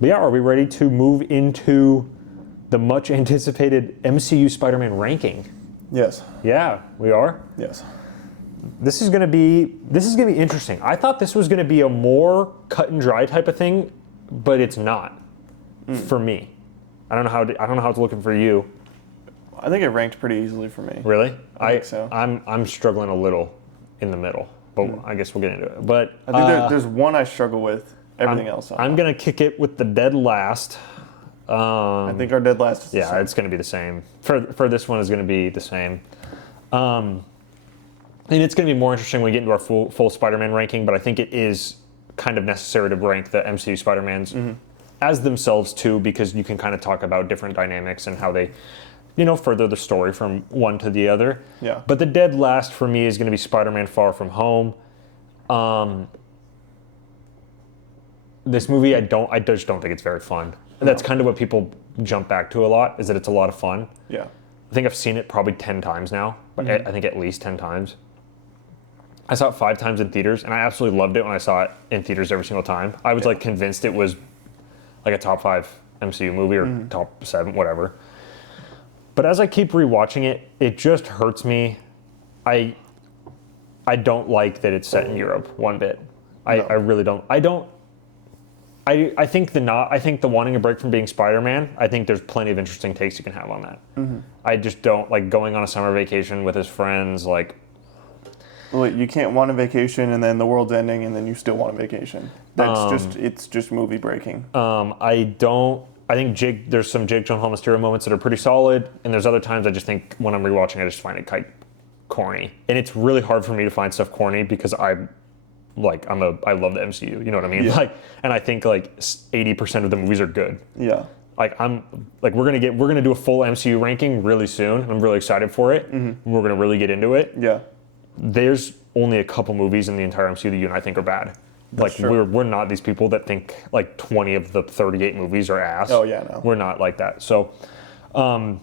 But yeah, are we ready to move into the much anticipated MCU Spider Man ranking? Yes. Yeah, we are. Yes. This is gonna be interesting. I thought this was gonna be a more cut and dry type of thing, but it's not for me. I don't know how it's looking for you. I think it ranked pretty easily for me. Really? I think so. I'm struggling a little in the middle, but I guess we'll get into it. But I think there's one I struggle with. Everything else. I'm gonna kick it with the dead last. I think our dead last is the same. It's gonna be the same. For this one is gonna be the same. And it's gonna be more interesting when we get into our full Spider-Man ranking. But I think it is kind of necessary to rank the MCU Spider-Mans as themselves too, because you can kind of talk about different dynamics and how they, further the story from one to the other. Yeah. But the dead last for me is going to be Spider-Man Far From Home. This movie, I just don't think it's very fun. And that's kind of what people jump back to a lot, is that it's a lot of fun. Yeah. I think I've seen it probably 10 times now, but I think at least 10 times. I saw it 5 times in theaters, and I absolutely loved it when I saw it in theaters every single time. I was convinced it was like a top 5 MCU movie or top 7, whatever. But as I keep rewatching it, it just hurts me. I don't like that it's set in Europe one bit. I really don't. I think the wanting a break from being Spider-Man, I think there's plenty of interesting takes you can have on that. I just don't like going on a summer vacation with his friends, like. Well, you can't want a vacation and then the world's ending and then you still want a vacation. It's just movie breaking. I think there's some Jake Gyllenhaal Mysterio moments that are pretty solid, and there's other times I just think when I'm rewatching I just find it quite corny. And it's really hard for me to find stuff corny because I love the MCU, you know what I mean? Yeah. And I think 80% of the movies are good. Yeah. We're gonna do a full MCU ranking really soon. I'm really excited for it. We're gonna really get into it. Yeah. There's only a couple movies in the entire MCU that you and I think are bad. That's true. We're not these people that think 20 of the 38 movies are ass. Oh yeah, no. We're not like that. So, but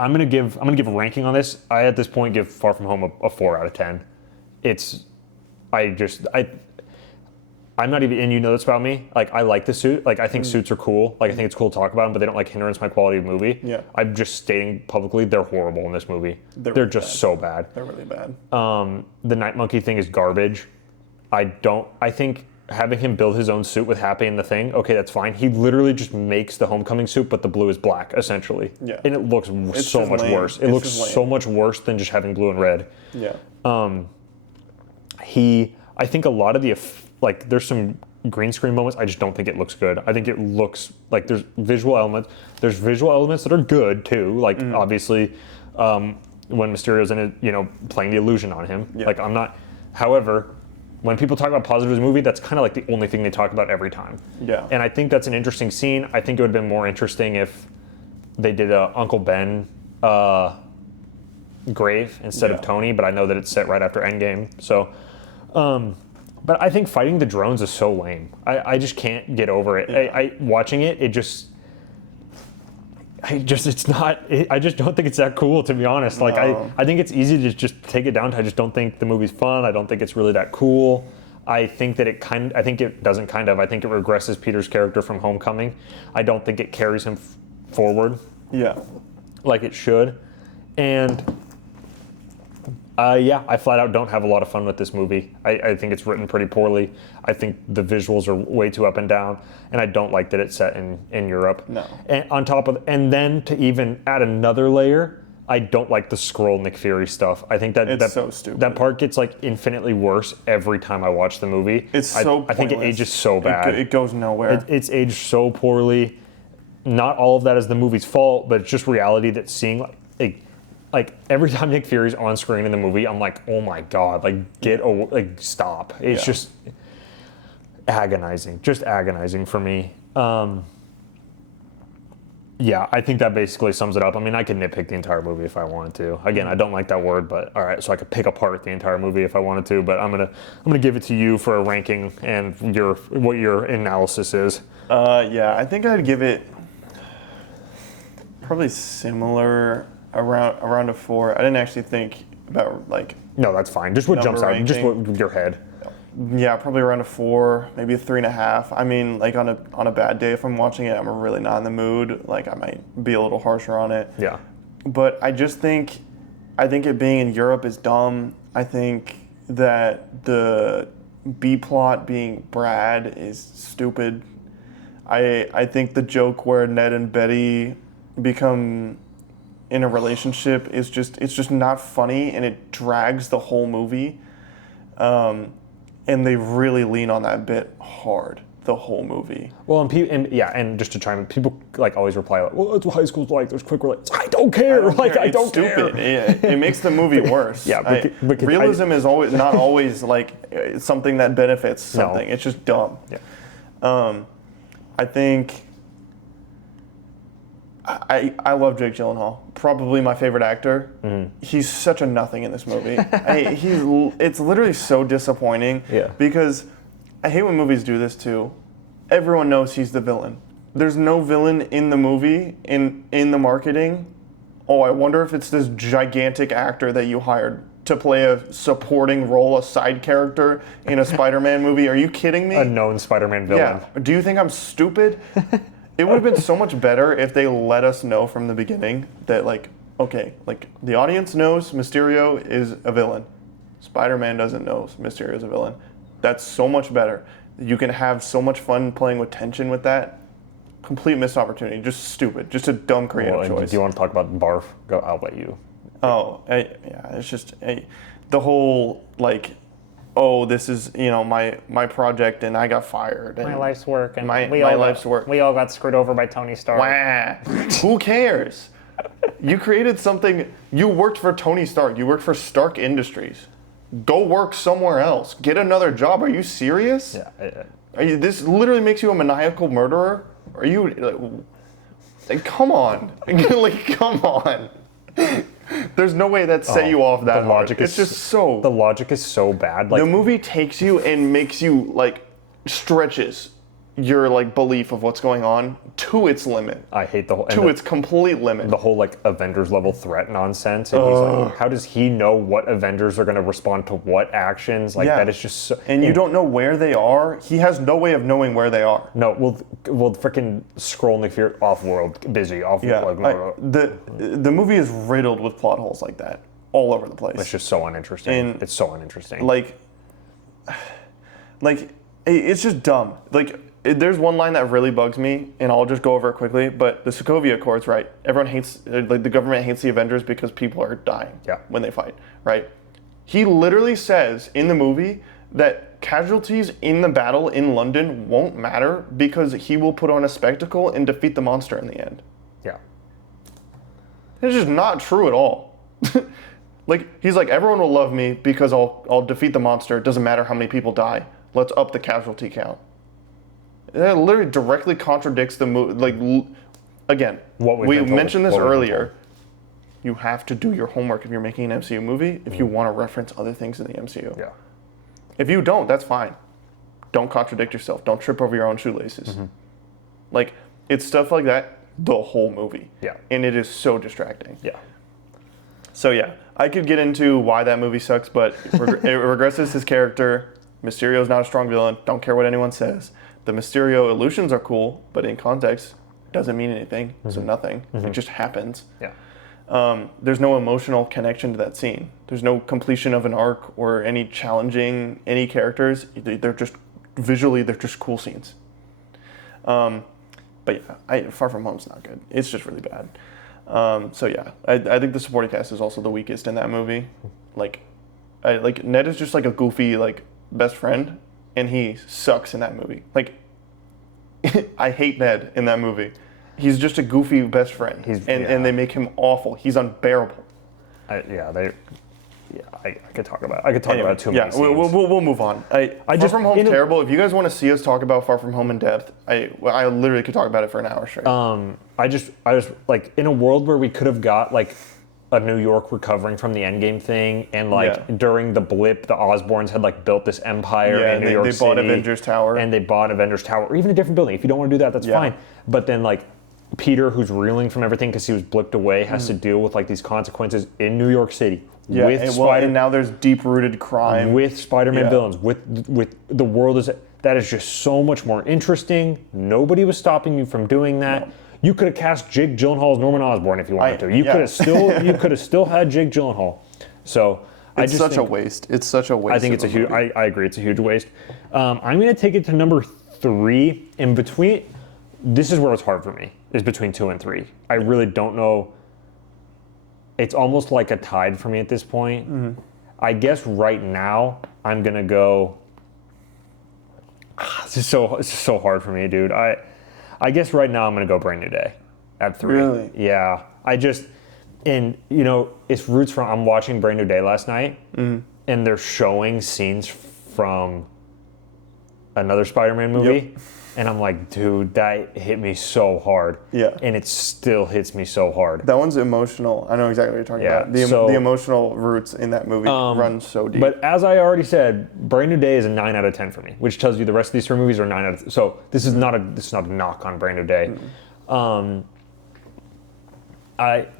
I'm gonna give a ranking on this. I at this point give Far From Home a 4 out of 10. I'm not even, and you know this about me. I like the suit. I think suits are cool. I think it's cool to talk about them, but they don't hindrance my quality of movie. Yeah. I'm just stating publicly they're horrible in this movie. They're really just bad. so bad. They're really bad. The Night Monkey thing is garbage. I think having him build his own suit with Happy in the Thing, okay, that's fine. He literally just makes the Homecoming suit, but the blue is black, essentially. Yeah. And it looks so much worse. It looks so much worse than just having blue and red. Yeah. I think a lot of there's some green screen moments, I just don't think it looks good. I think it looks like there's visual elements. There's visual elements that are good too, obviously when Mysterio's in it, playing the illusion on him. Yeah. However, when people talk about positives in the movie, that's kind of the only thing they talk about every time. Yeah. And I think that's an interesting scene. I think it would have been more interesting if they did a Uncle Ben grave instead of Tony, but I know that it's set right after Endgame. So, but I think fighting the drones is so lame. I just can't get over it. Yeah. Watching it, I just don't think it's that cool, to be honest. No. I think it's easy to just take it down to I just don't think the movie's fun. I don't think it's really that cool. I think that I think it regresses Peter's character from Homecoming. I don't think it carries him forward. Yeah. Like it should. And I flat out don't have a lot of fun with this movie. I think it's written pretty poorly. I think the visuals are way too up and down, and I don't like that it's set in Europe. No. And then to even add another layer, I don't like the Skrull Nick Fury stuff. I think that's so stupid. That part gets infinitely worse every time I watch the movie. I think it ages so bad. It goes nowhere. It's aged so poorly. Not all of that is the movie's fault, but it's just reality that seeing every time Nick Fury's on screen in the movie, I'm like, oh my god, stop. It's just agonizing for me. I think that basically sums it up. I mean, I could nitpick the entire movie if I wanted to. Again, I don't like that word, but all right, so I could pick apart the entire movie if I wanted to. But I'm gonna give it to you for a ranking and what your analysis is. I think I'd give it probably similar. Around a 4. I didn't actually think about No, that's fine. Just what jumps out. ranking. Just what your head. Yeah, probably around a 4, maybe a 3.5. I mean, like on a bad day, if I'm watching it, I'm really not in the mood. Like I might be a little harsher on it. Yeah. But I think it being in Europe is dumb. I think that the B plot being Brad is stupid. I think the joke where Ned and Betty become in a relationship is just not funny, and it drags the whole movie. And they really lean on that bit hard the whole movie. Well, and just to chime in, people like always reply like, "Well, that's what high school's like. There's quick relates." I don't care. I don't stupid. care. It makes the movie worse. Yeah, realism is always not always like something that benefits something. No. It's just dumb. Yeah. I think I love Jake Gyllenhaal. Probably my favorite actor. Mm-hmm. He's such a nothing in this movie. It's literally so disappointing. Yeah. Because I hate when movies do this too. Everyone knows he's the villain. There's no villain in the movie, in the marketing. Oh, I wonder if it's this gigantic actor that you hired to play a supporting role, a side character in a Spider-Man movie. Are you kidding me? A known Spider-Man villain. Yeah. Do you think I'm stupid? It would have been so much better if they let us know from the beginning that, like, okay, like, the audience knows Mysterio is a villain. Spider-Man doesn't know Mysterio is a villain. That's so much better. You can have so much fun playing with tension with that. Complete missed opportunity. Just stupid. Just a dumb creative choice. Do you want to talk about Barf? Go. I'll let you. Oh, yeah. It's just the whole, like, oh, this is, my project and I got fired. And my life's work. And my life's work. We all got screwed over by Tony Stark. Wah. Who cares? You created something. You worked for Tony Stark. You worked for Stark Industries. Go work somewhere else. Get another job. Are you serious? Yeah. This literally makes you a maniacal murderer? Are you... Like, come on. Like, come on. There's no way that set you off that hard. It's just so... The logic is so bad. Like, the movie takes you and makes you, like, stretches your, like, belief of what's going on to its limit. I hate the whole... its complete limit. The whole, like, Avengers level threat nonsense. And he's like, how does he know what Avengers are going to respond to what actions? Like, that is just so... And you don't know where they are. He has no way of knowing where they are. No, we'll freaking scroll in the fear off-world, busy, off-world. Yeah, the movie is riddled with plot holes like that all over the place. It's just so uninteresting. It's so uninteresting. Like, it's just dumb. Like, there's one line that really bugs me, and I'll just go over it quickly, but the Sokovia Accords, right? Everyone hates, like, the government hates the Avengers because people are dying when they fight, right? He literally says in the movie that casualties in the battle in London won't matter because he will put on a spectacle and defeat the monster in the end. Yeah. It's just not true at all. Like, he's like, everyone will love me because I'll defeat the monster. It doesn't matter how many people die. Let's up the casualty count. That literally directly contradicts the movie. Like, again, we mentioned this earlier. You have to do your homework if you're making an MCU movie if you want to reference other things in the MCU. Yeah. If you don't, that's fine. Don't contradict yourself. Don't trip over your own shoelaces. Mm-hmm. Like, it's stuff like that the whole movie. Yeah. And it is so distracting. Yeah. So, yeah, I could get into why that movie sucks, but it regresses his character. Mysterio's not a strong villain. Don't care what anyone says. The Mysterio illusions are cool, but in context, it doesn't mean anything. Mm-hmm. So nothing. Mm-hmm. It just happens. Yeah. There's no emotional connection to that scene. There's no completion of an arc or any challenging any characters. They're just visually, they're just cool scenes. But yeah, Far From Home's not good. It's just really bad. So yeah, I think the supporting cast is also the weakest in that movie. Like Ned is just like a goofy like best friend, and he sucks in that movie. Like, I hate Ned in that movie. He's just a goofy best friend, and they make him awful. He's unbearable. I could talk about. I could talk about too many scenes. We'll move on. Far From Home's terrible. If you guys want to see us talk about Far From Home in depth, I literally could talk about it for an hour straight. I just like, in a world where we could have got like a New York recovering from the Endgame thing, and like during the blip, the Osborns had like built this empire in New York City. They bought Avengers Tower. And they bought Avengers Tower, or even a different building. If you don't want to do that, that's fine. But then like Peter, who's reeling from everything because he was blipped away, has to deal with like these consequences in New York City Yeah, with and now there's deep-rooted crime. with Spider-Man villains, with the world that is just so much more interesting. Nobody was stopping you from doing that. No. You could have cast Jake Gyllenhaal as Norman Osborn if you wanted to. You could have still had Jake Gyllenhaal. So it's such a waste. It's such a waste. I think it's a huge. I agree. It's a huge waste. I'm going to take it to number 3. In between, this is where it's hard for me. Is between 2 and 3. I really don't know. It's almost like a tied for me at this point. Mm-hmm. I guess right now I'm gonna go. It's just so hard for me, dude. I guess right now I'm gonna go Brand New Day at 3. Really? Yeah. It's roots from I'm watching Brand New Day last night, and they're showing scenes from another Spider-Man movie. Yep. And I'm like, dude, that hit me so hard. Yeah. And it still hits me so hard. That one's emotional. I know exactly what you're talking about. The emotional roots in that movie run so deep. But as I already said, Brand New Day is a 9 out of 10 for me, which tells you the rest of these 3 movies are 9 out of. So this is not a knock on Brand New Day.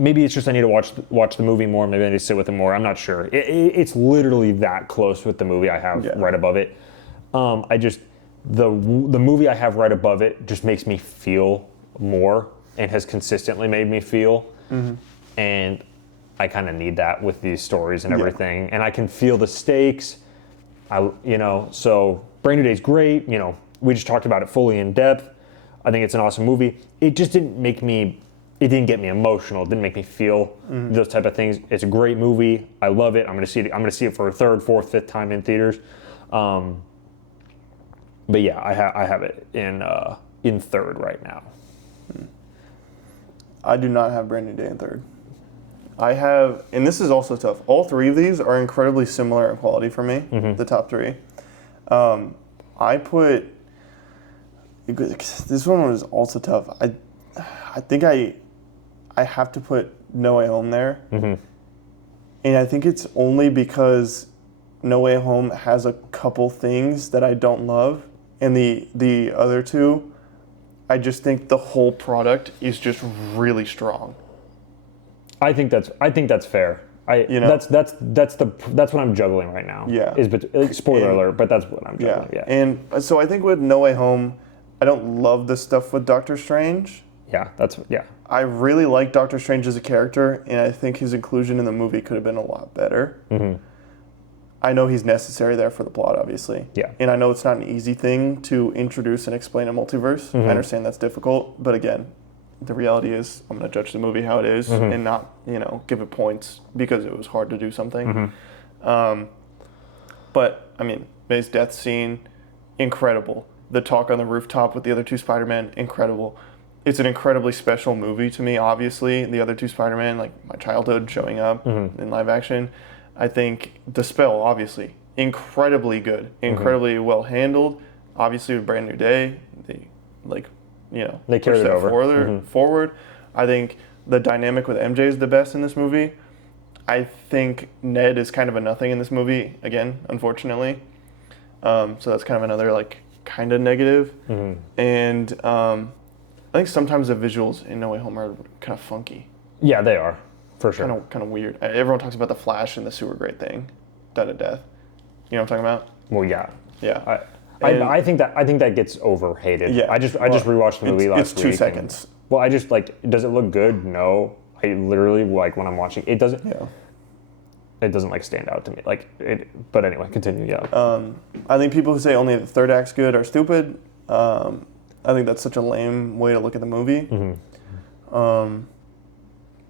Maybe it's just I need to watch the movie more. Maybe I need to sit with it more. I'm not sure. It's literally that close with the movie I have right above it. The movie I have right above it just makes me feel more and has consistently made me feel. And I kind of need that with these stories and everything. And I can feel the stakes. So Brand New Day's great. We just talked about it fully in depth. I think it's an awesome movie. It just didn't get me emotional. It didn't make me feel those type of things. It's a great movie. I love it. I'm going to see it. I'm going to see it for a 3rd, 4th, 5th time in theaters. But yeah, I have it in 3rd right now. I do not have Brand New Day in 3rd. I have, and this is also tough. All 3 of these are incredibly similar in quality for me. The top 3. I put. This one was also tough. I think I have to put No Way Home there, and I think it's only because No Way Home has a couple things that I don't love. And the other 2, I just think the whole product is just really strong. I think that's fair. That's what I'm juggling right now. Yeah. Spoiler alert, but that's what I'm juggling. Yeah. And so I think with No Way Home, I don't love the stuff with Doctor Strange. Yeah. I really like Doctor Strange as a character, and I think his inclusion in the movie could have been a lot better. I know he's necessary there for the plot, obviously. Yeah. And I know it's not an easy thing to introduce and explain a multiverse. I understand that's difficult, but again, the reality is I'm going to judge the movie how it is and not, give it points because it was hard to do something. But, I mean, May's death scene, incredible. The talk on the rooftop with the other 2 Spider-Man, incredible. It's an incredibly special movie to me, obviously. The other 2 Spider-Man, like my childhood showing up in live action. I think The Spell, obviously, incredibly good, incredibly well handled. Obviously, with Brand New Day, they carried it over forward. I think the dynamic with MJ is the best in this movie. I think Ned is kind of a nothing in this movie again, unfortunately. So that's kind of another kind of negative. And I think sometimes the visuals in No Way Home are kind of funky. Yeah, they are. For sure. Kind of weird. Everyone talks about the Flash and the sewer grate thing, done to death. You know what I'm talking about? Well, yeah. Yeah. I think that gets overhated. Yeah. I just rewatched the movie last week. It's 2 seconds. Well, I just does it look good? No. I literally when I'm watching it doesn't. Yeah. It doesn't stand out to me But anyway, continue. Yeah. I think people who say only the 3rd act's good are stupid. I think that's such a lame way to look at the movie.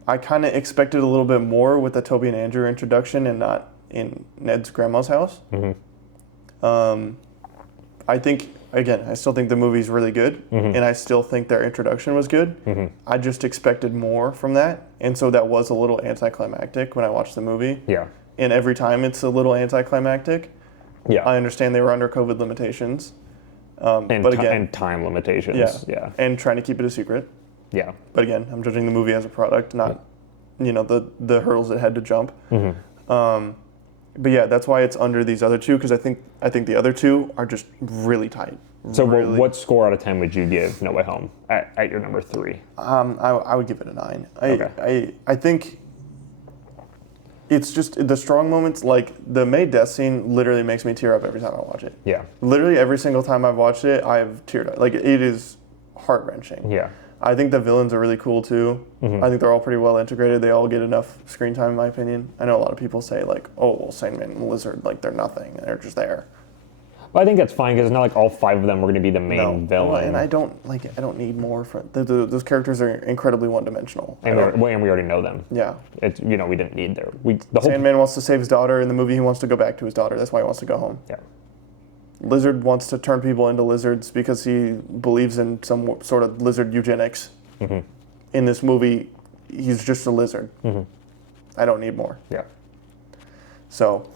I kind of expected a little bit more with the Toby and Andrew introduction and not in Ned's grandma's house. I think, again, I still think the movie's really good, and I still think their introduction was good. I just expected more from that, and so that was a little anticlimactic when I watched the movie. Yeah. And every time it's a little anticlimactic. Yeah. I understand they were under COVID limitations. But again, and time limitations. Yeah. And trying to keep it a secret. Yeah. But again, I'm judging the movie as a product, not, the hurdles it had to jump. But yeah, that's why it's under these other 2, because I think the other 2 are just really tight. So what score out of 10 would you give No Way Home at your number 3? I would give it a 9. Okay. I think it's just the strong moments, like the May death scene literally makes me tear up every time I watch it. Yeah. Literally every single time I've watched it, I've teared up. Like, it is heart-wrenching. Yeah. I think the villains are really cool too. I think they're all pretty well integrated. They all get enough screen time in my opinion. I know a lot of people say like, oh, well, Sandman and Lizard, like they're nothing. They're just there. But I think that's fine because it's not like all 5 of them were going to be the main villain. And I don't need more. Those characters are incredibly one-dimensional. And we already know them. Yeah. It's, we didn't need the whole Sandman wants to save his daughter. In the movie, he wants to go back to his daughter. That's why he wants to go home. Yeah. Lizard wants to turn people into lizards because he believes in some sort of lizard eugenics. In this movie, he's just a lizard. I don't need more. Yeah. So,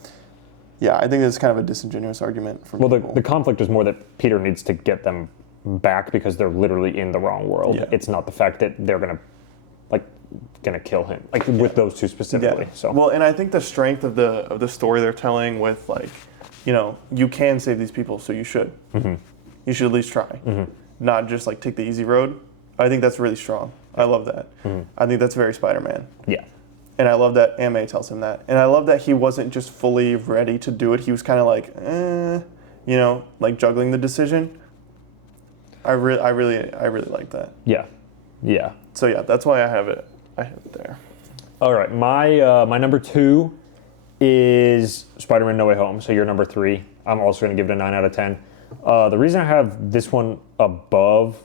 yeah, I think it's kind of a disingenuous argument for people. The conflict is more that Peter needs to get them back because they're literally in the wrong world. Yeah. It's not the fact that they're gonna kill him, with those two specifically. So well, and I think the strength of the story they're telling with you can save these people, so you should. You should at least try, not just take the easy road. I think that's really strong. I love that. I think that's very Spider-Man. Yeah. And I love that Aunt May tells him that. And I love that he wasn't just fully ready to do it. He was kind of juggling the decision. I really like that. Yeah. Yeah. So yeah, that's why I have it there. All right, my number 2 is Spider-Man No Way Home. So you're number 3. I'm also going to give it a 9 out of 10. The reason I have this one above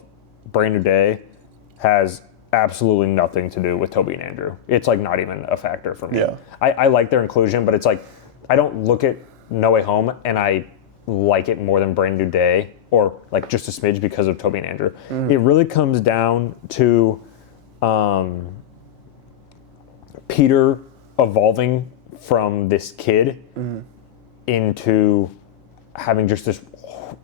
Brand New Day has absolutely nothing to do with Tobey and Andrew. It's not even a factor for me. Yeah. I like their inclusion, but it's I don't look at No Way Home and I like it more than Brand New Day, or just a smidge because of Tobey and Andrew. It really comes down to Peter evolving from this kid into having just this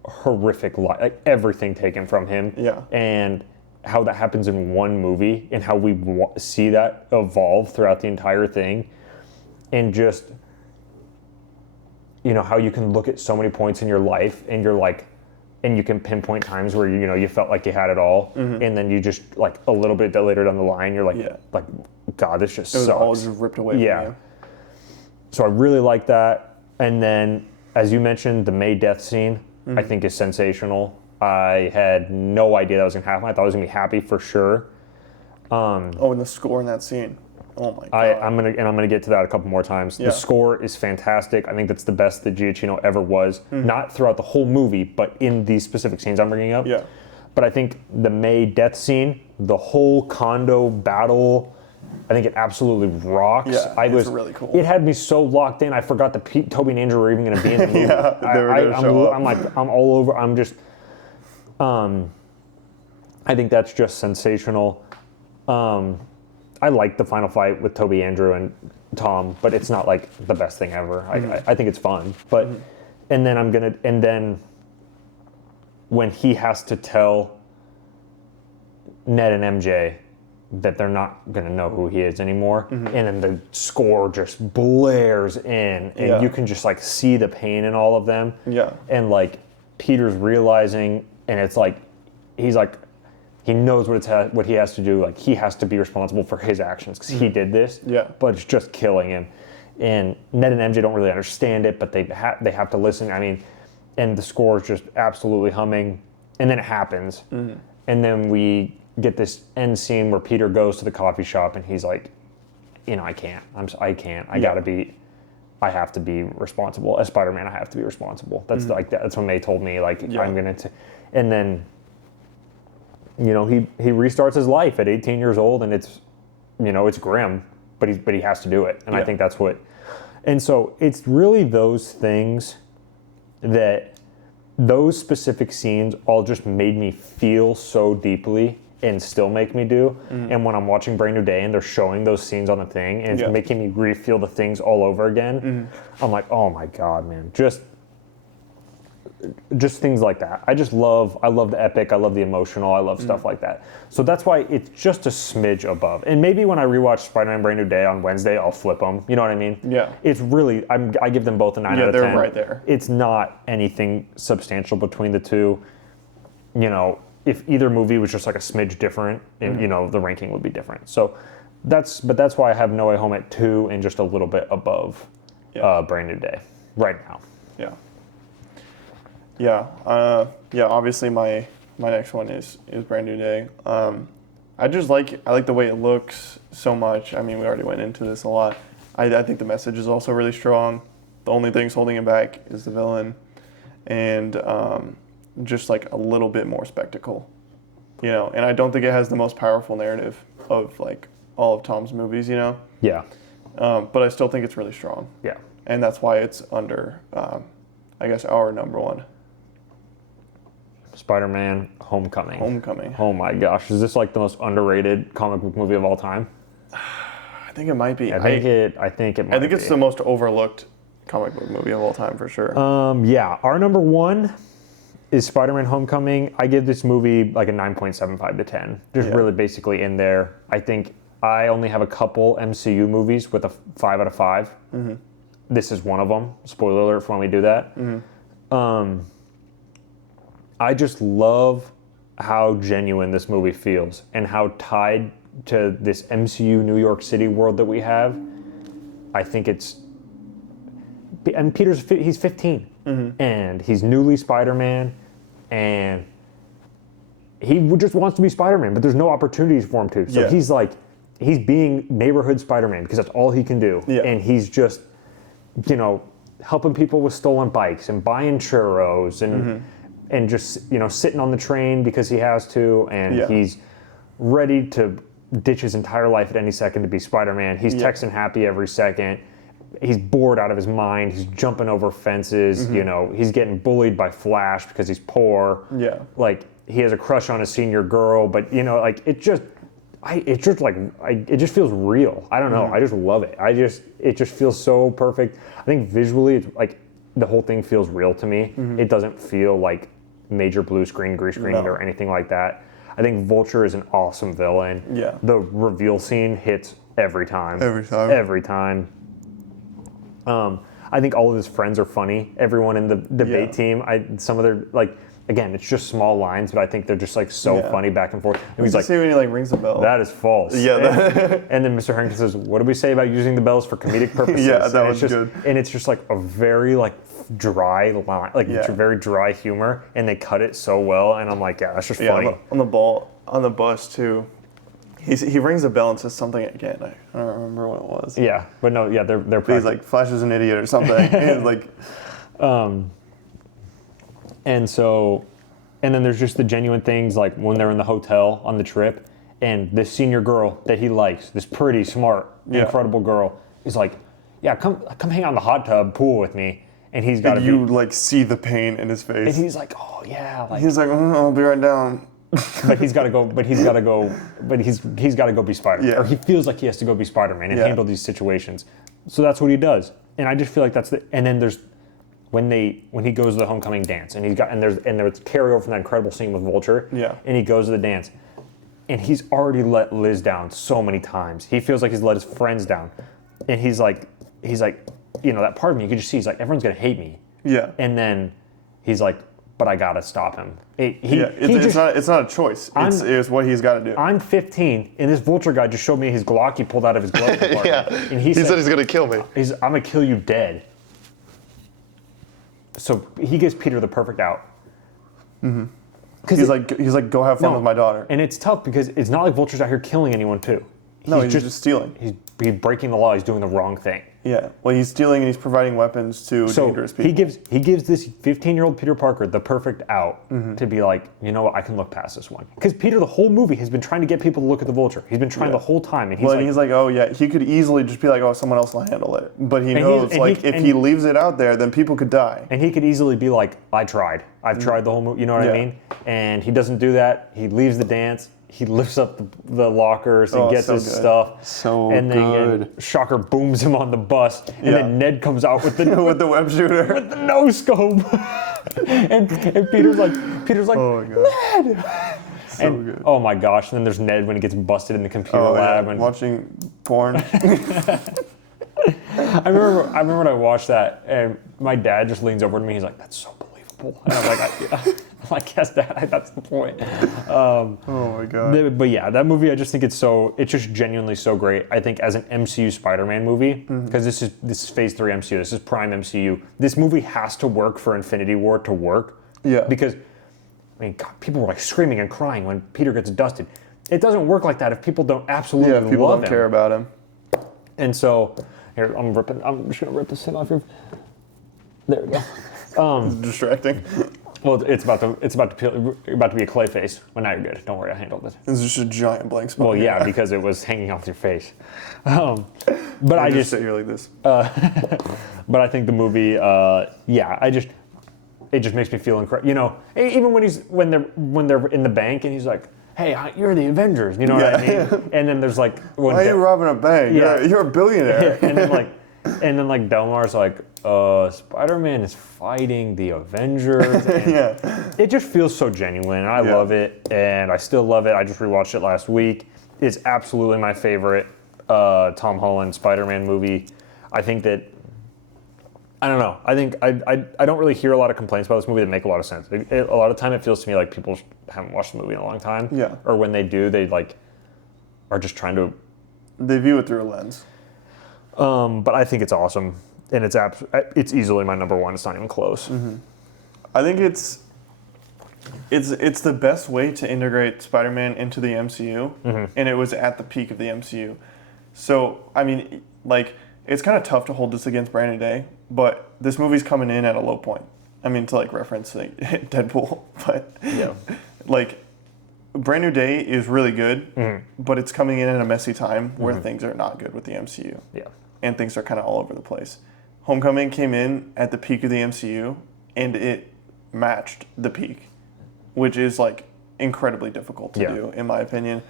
horrific life, everything taken from him. Yeah. And how that happens in one movie and how we see that evolve throughout the entire thing. And just, how you can look at so many points in your life and you're and you can pinpoint times where you felt like you had it all, and then you just a little bit later down the line you're God, this just sucks. It was all just ripped away from you. So I really like that. And then, as you mentioned, the May death scene I think is sensational. I had no idea that was gonna happen. I thought I was gonna be happy for sure. And the score in that scene. Oh my god. I'm gonna get to that a couple more times. Yeah. The score is fantastic. I think that's the best that Giacchino ever was. Not throughout the whole movie, but in these specific scenes I'm bringing up. Yeah. But I think the May death scene, the whole condo battle, I think it absolutely rocks. Yeah, it's really cool. It had me so locked in. I forgot that Tobey and Andrew were even going to be in the movie. Yeah, they were going to show up. I'm all over. I'm just. I think that's just sensational. I like the final fight with Tobey, Andrew, and Tom, but it's not the best thing ever. I think it's fun, but and then when he has to tell Ned and MJ that they're not going to know who he is anymore, and then the score just blares in, and you can just see the pain in all of them. Yeah. And Peter's realizing, and it's he knows what he has to do. He has to be responsible for his actions because he did this. Yeah. But it's just killing him. And Ned and MJ don't really understand it, but they have to listen. I mean, and the score is just absolutely humming. And then it happens. And then we get this end scene where Peter goes to the coffee shop and he's like, I can't. I can't. I have to be responsible. As Spider-Man, I have to be responsible. That's that's when May told me I'm gonna. And then, he restarts his life at 18 years old, and it's, it's grim, but he has to do it. And I think that's what. And so it's really those things those specific scenes all just made me feel so deeply and still make me do. And when I'm watching Brand New Day and they're showing those scenes on the thing and it's making me re-feel the things all over again, I'm like, oh my God, man. Just things like that. I love the epic, I love the emotional, I love stuff like that. So that's why it's just a smidge above. And maybe when I rewatch Spider-Man Brand New Day on Wednesday, I'll flip them. You know what I mean? Yeah. It's really, I give them both a 9 out of 10. Yeah, they're right there. It's not anything substantial between the two. If either movie was just a smidge different, and the ranking would be different. So that's why I have No Way Home at 2 and just a little bit above Brand New Day right now. Yeah. Obviously, my next one is Brand New Day. I like the way it looks so much. I mean, we already went into this a lot. I think the message is also really strong. The only things holding him back is the villain, and just like a little bit more spectacle, you know. And I don't think it has the most powerful narrative of like all of Tom's movies, you know. Yeah. But I still think it's really strong. Yeah. And that's why it's under, I guess, our number one. Spider-Man Homecoming. Homecoming. Oh my gosh, is this like the most underrated comic book movie of all time? I think it might be. I think it's the most overlooked comic book movie of all time for sure. Yeah, our number one is Spider-Man Homecoming. I give this movie like a 9.75 to 10. Just really basically in there. I think I only have a couple MCU movies with a 5 out of 5. Mm-hmm. This is one of them. Spoiler alert for when we do that. Mm-hmm. I just love how genuine this movie feels and how tied to this MCU New York City world that we have. I think it's... And he's 15. Mm-hmm. And he's newly Spider-Man. And he just wants to be Spider-Man, but there's no opportunities for him to. So he's being neighborhood Spider-Man because that's all he can do. Yeah. And he's just, you know, helping people with stolen bikes and buying churros and just, you know, sitting on the train because he has to. And he's ready to ditch his entire life at any second to be Spider-Man. He's texting Happy every second. He's bored out of his mind. He's jumping over fences. You know, he's getting bullied by Flash because he's poor. Yeah. Like, he has a crush on a senior girl, but, you know, like, it just feels real. I don't know. I just love it. It just feels so perfect. I think visually, it's like, the whole thing feels real to me. It doesn't feel like major blue screen, green screen, or anything like that. I think Vulture is an awesome villain. Yeah. The reveal scene hits every time. Every time. I think all of his friends are funny. Everyone in the debate team, some of their, like, again, it's just small lines, but I think they're just like so funny back and forth. And he's like, say when he like rings the bell. That is false. Yeah. And then Mr. Harrington says, "What did we say about using the bells for comedic purposes?" Yeah, that was just good. And it's just like a very like dry line, like it's a very dry humor, and they cut it so well. And I'm like, yeah, that's just funny. On the bus too. He rings a bell and says something again. I don't remember what it was. Yeah, but no, yeah, they're. He's like, Flash is an idiot or something. And he's like, and then there's just the genuine things like when they're in the hotel on the trip, and this senior girl that he likes, this pretty smart, incredible girl, is like, yeah, come hang out in the hot tub pool with me, and he's got to. You like see the pain in his face, and he's like, oh yeah, like, he's like, I'll be right down. But he's got to go be Spider-Man. Or he feels like he has to go be Spider-Man and handle these situations. So that's what he does. And I just feel like that's and then there's when he goes to the homecoming dance and there's carryover from that incredible scene with Vulture. Yeah. And he goes to the dance. And he's already let Liz down so many times. He feels like he's let his friends down. And he's like, you know, that part of me, you can just see, he's like, everyone's going to hate me. Yeah. And then he's like, but I gotta stop him. It's not a choice. It's what he's got to do. I'm 15, and this Vulture guy just showed me his Glock he pulled out of his glove compartment. And he said he's gonna kill me. I'm gonna kill you dead. So he gives Peter the perfect out. Mm-hmm. He's like, go have fun with my daughter. And it's tough because it's not like Vulture's out here killing anyone too. He's just stealing. He's breaking the law. He's doing the wrong thing. Yeah. Well, he's stealing and he's providing weapons to dangerous people. He gives this 15-year-old Peter Parker the perfect out to be like, you know what, I can look past this one. Because Peter, the whole movie, has been trying to get people to look at the Vulture. He's been trying the whole time. And he's like, oh yeah, he could easily just be like, oh, someone else will handle it. But he knows, if he leaves it out there, then people could die. And he could easily be like, I tried. I've tried the whole movie. You know what I mean? And he doesn't do that. He leaves the dance. He lifts up the lockers and gets his stuff. And then Shocker booms him on the bus. And then Ned comes out with the with the web shooter. With the no scope. and Peter's like, oh my God. Ned! Good. Oh my gosh. And then there's Ned when he gets busted in the computer lab. And watching porn. I remember when I watched that and my dad just leans over to me, he's like, that's so believable. And I'm like, Like, yes, Dad, that's the point. Oh my god. But yeah, that movie, I just think it's just genuinely so great. I think as an MCU Spider Man movie, because this is Phase 3 MCU, this is prime MCU. This movie has to work for Infinity War to work. Yeah. Because, I mean, God, people were like screaming and crying when Peter gets dusted. It doesn't work like that if people don't absolutely Yeah, people love don't him. care about him. And so, here, I'm just gonna rip this thing off your. There we go. It's distracting. Well, it's about to be a clay face. Well, now you're good. Don't worry, I handled it. It's just a giant blank spot. Well, yeah, because it was hanging off your face. But I just sit here like this. but I think the movie, it just makes me feel incredible. You know, even when they're in the bank and he's like, "Hey, you're the Avengers," you know what I mean? And then there's like, why are you robbing a bank? Yeah. You're a billionaire. and then Delmar's like, Spider-Man is fighting the Avengers. And Yeah. it just feels so genuine. I love it, and I still love it. I just rewatched it last week. It's absolutely my favorite Tom Holland Spider-Man movie. I think that, I don't know. I think I don't really hear a lot of complaints about this movie that make a lot of sense. A lot of time it feels to me like people haven't watched the movie in a long time. Yeah. Or when they do, they like are just trying to. They view it through a lens. But I think it's awesome, and it's easily my number one. It's not even close. Mm-hmm. I think it's the best way to integrate Spider-Man into the MCU, and it was at the peak of the MCU. So, I mean, like, it's kind of tough to hold this against Brand New Day, but this movie's coming in at a low point. I mean, to, like, reference like, Deadpool, but, Yeah. like, Brand New Day is really good, but it's coming in at a messy time where things are not good with the MCU. Yeah. And things are kind of all over the place. Homecoming came in at the peak of the MCU, and it matched the peak, which is, like, incredibly difficult to do, in my opinion.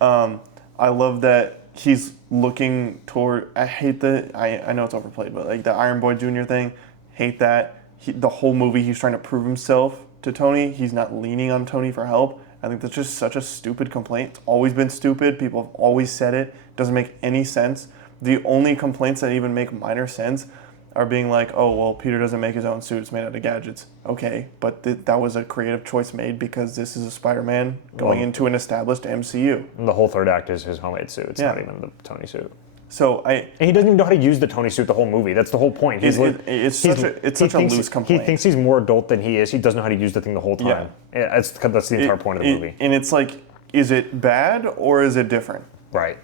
I love that he's looking toward. I hate I know it's overplayed, but like the Iron Boy Jr. thing, hate that. The whole movie he's trying to prove himself to Tony. He's not leaning on Tony for help. I think that's just such a stupid complaint. It's always been stupid. People have always said it. Doesn't make any sense. The only complaints that even make minor sense are being like, oh, well, Peter doesn't make his own suit. It's made out of gadgets. Okay, but that was a creative choice made because this is a Spider-Man going into an established MCU. And the whole third act is his homemade suit. It's not even the Tony suit. So and he doesn't even know how to use the Tony suit the whole movie. That's the whole point. It's such a loose complaint. He thinks he's more adult than he is. He doesn't know how to use the thing the whole time. Yeah. That's the entire point of the movie. And it's like, is it bad or is it different? Right.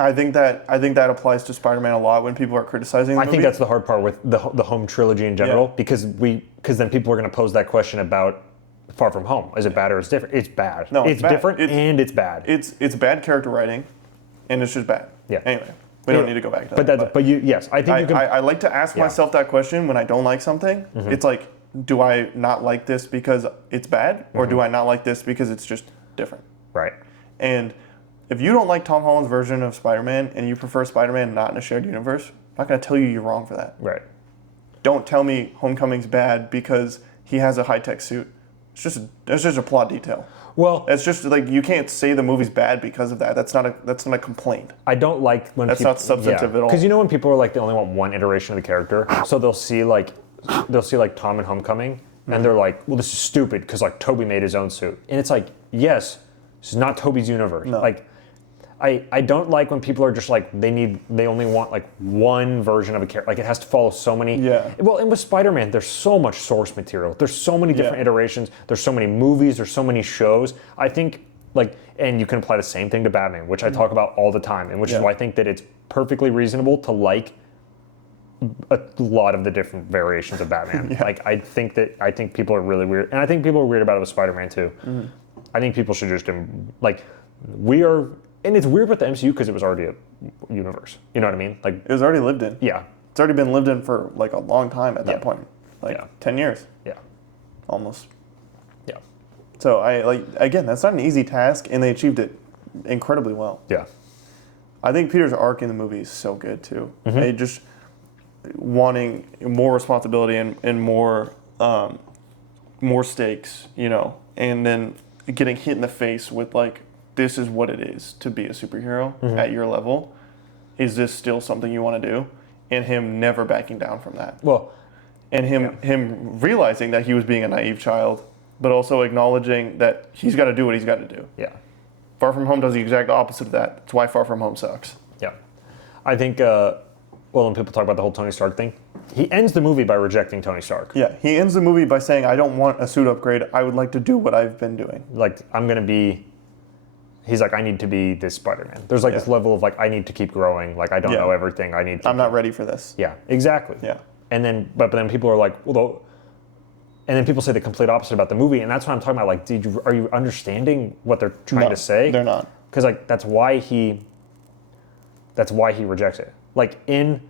I think that applies to Spider-Man a lot when people are criticizing the movie. I think that's the hard part with the home trilogy in general, because then people are going to pose that question about Far From Home. Is it bad or is it different? It's bad. No, it's bad. different and it's bad. It's bad character writing, and it's just bad. Yeah. Anyway, we don't need to go back to that. I like to ask myself that question when I don't like something. It's like, do I not like this because it's bad, or do I not like this because it's just different? Right. And if you don't like Tom Holland's version of Spider-Man and you prefer Spider-Man not in a shared universe, I'm not going to tell you you're wrong for that. Right. Don't tell me Homecoming's bad because he has a high-tech suit. That's just a plot detail. Well, it's just like, you can't say the movie's bad because of that. That's not a complaint. I don't like when that's not substantive at all. Because when people are like they only want one iteration of the character, so they'll see like Tom in Homecoming, and they're like, well, this is stupid because like Tobey made his own suit, and it's like, yes, this is not Tobey's universe. No. Like, I don't like when people are just like they only want like one version of a character. Like, it has to follow so many. Yeah. Well, and with Spider-Man, there's so much source material. There's so many different iterations. There's so many movies. There's so many shows. I think and you can apply the same thing to Batman, which I talk about all the time, and which is why I think that it's perfectly reasonable to like a lot of the different variations of Batman. Like, I think people are really weird, and I think people are weird about it with Spider-Man too. I think people should just and it's weird with the MCU because it was already a universe. You know what I mean? Like, it was already lived in. Yeah. It's already been lived in for like a long time at that point. 10 years. Yeah. Almost. Yeah. So again, that's not an easy task, and they achieved it incredibly well. Yeah. I think Peter's arc in the movie is so good too. Just wanting more responsibility and more stakes, and then getting hit in the face with like, this is what it is to be a superhero at your level. Is this still something you want to do? And him never backing down from that. Well, and him realizing that he was being a naive child but also acknowledging that he's got to do what he's got to do. Yeah. Far From Home does the exact opposite of that. That's why Far From Home sucks. Yeah. I think, when people talk about the whole Tony Stark thing, he ends the movie by rejecting Tony Stark. Yeah, he ends the movie by saying, I don't want a suit upgrade. I would like to do what I've been doing. Like, he's like, I need to be this Spider-Man. There's like this level of like, I need to keep growing. Like, I don't know everything. I'm not ready for this. Yeah, exactly. Yeah. And then, but then people are like, well, and then people say the complete opposite about the movie, and that's what I'm talking about. Like, are you understanding what they're trying to say? They're not. Because like that's why he rejects it. Like in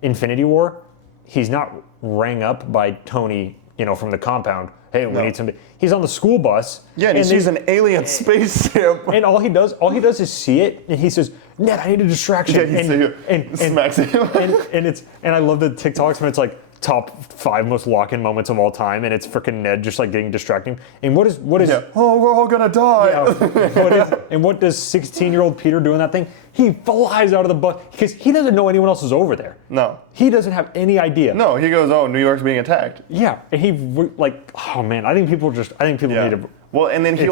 Infinity War, he's not rang up by Tony, from the compound. Hey, we need somebody. He's on the school bus. Yeah, and he sees an alien spaceship. And all he does is see it, and he says, "Ned, I need a distraction." Yeah, and smacks him. and I love the TikToks when it's like top 5 most lock-in moments of all time, and it's freaking Ned just like getting distracting. And what is? Yeah. Oh, we're all gonna die. Yeah, what does 16-year-old Peter do in that thing? He flies out of the bus because he doesn't know anyone else is over there. No. He doesn't have any idea. No, he goes, oh, New York's being attacked. Yeah, and he like, oh man, I think people need to. Well, and then he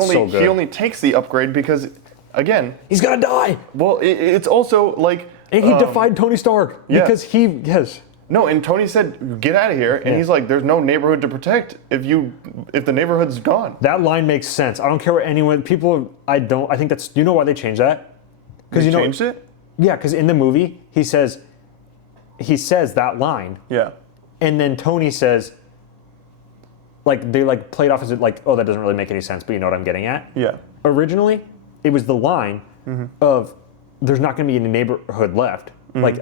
only takes the upgrade because, again, he's gonna die. Well, it's also like, and he defied Tony Stark because he has. No, and Tony said, get out of here. And he's like, there's no neighborhood to protect if the neighborhood's gone. That line makes sense. I don't care what anyone, I think that's, you know why they changed that? Because changed it? Yeah, because in the movie, he says that line. Yeah. And then Tony says, like, they like played off as like, oh, that doesn't really make any sense, but you know what I'm getting at? Yeah. Originally, it was the line of, there's not going to be any neighborhood left. Like,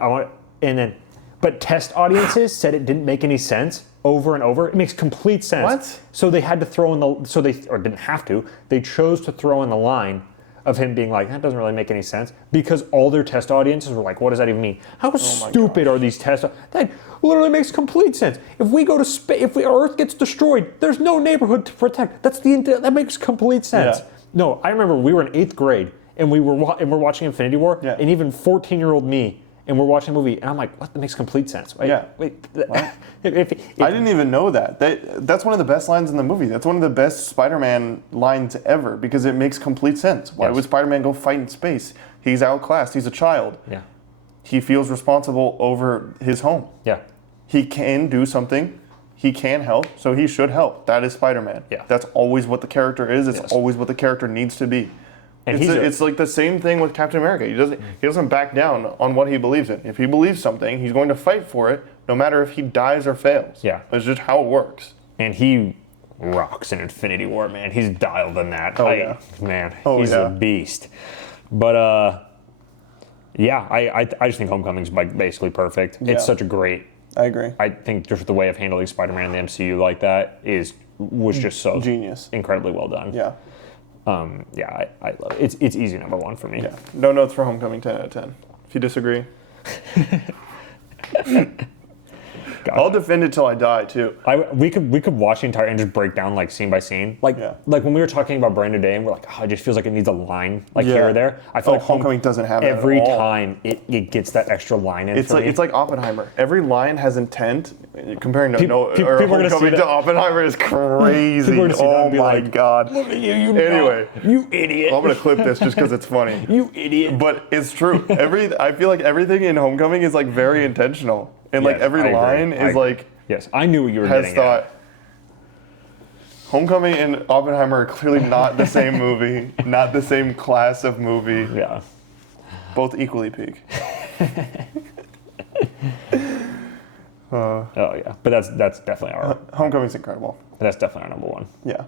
but test audiences said it didn't make any sense over and over. It makes complete sense. What? So they had to throw in or didn't have to, they chose to throw in the line of him being like, that doesn't really make any sense, because all their test audiences were like, what does that even mean? How stupid are these tests? That literally makes complete sense. If we go to space, if our Earth gets destroyed, there's no neighborhood to protect. That makes complete sense. Yeah. No, I remember we were in 8th grade, and we're watching Infinity War, and even 14-year-old me, and we're watching a movie, and I'm like, what? That makes complete sense. Wait, what? I didn't even know that. That's one of the best lines in the movie. That's one of the best Spider-Man lines ever, because it makes complete sense. Why would Spider-Man go fight in space? He's outclassed. He's a child. Yeah. He feels responsible over his home. Yeah. He can do something. He can help, so he should help. That is Spider-Man. Yeah. That's always what the character is. It's always what the character needs to be. And it's like the same thing with Captain America. He doesn't back down on what he believes in. If he believes something, he's going to fight for it, no matter if he dies or fails. Yeah. It's just how it works. And he rocks in Infinity War, man. He's dialed in that. Man, he's a beast. But I just think Homecoming's basically perfect. Yeah. It's such a great. I agree. I think just the way of handling Spider-Man in the MCU like that was just so genius, incredibly well done. Yeah. I love it. It's easy number 1 for me. Yeah. No notes for Homecoming, 10 out of 10. If you disagree. I'll defend it till I die too. We could watch the entire and just break down like scene by scene. Like when we were talking about Brand New Day, and we're like, it just feels like it needs a line here or there. I feel like Homecoming doesn't have that every at all. time it gets that extra line in. It's like Oppenheimer. Every line has intent. Comparing Homecoming to Oppenheimer is crazy. Oh my god. Look at you, anyway, you idiot. I'm gonna clip this just because it's funny. You idiot. But it's true. I feel like everything in Homecoming is like very intentional. And like every line is like... Yes, I knew what you were getting at. Homecoming and Oppenheimer are clearly not the same movie, not the same class of movie. Yeah. Both equally peak. But that's definitely our... Homecoming's incredible. That's definitely our number 1. Yeah.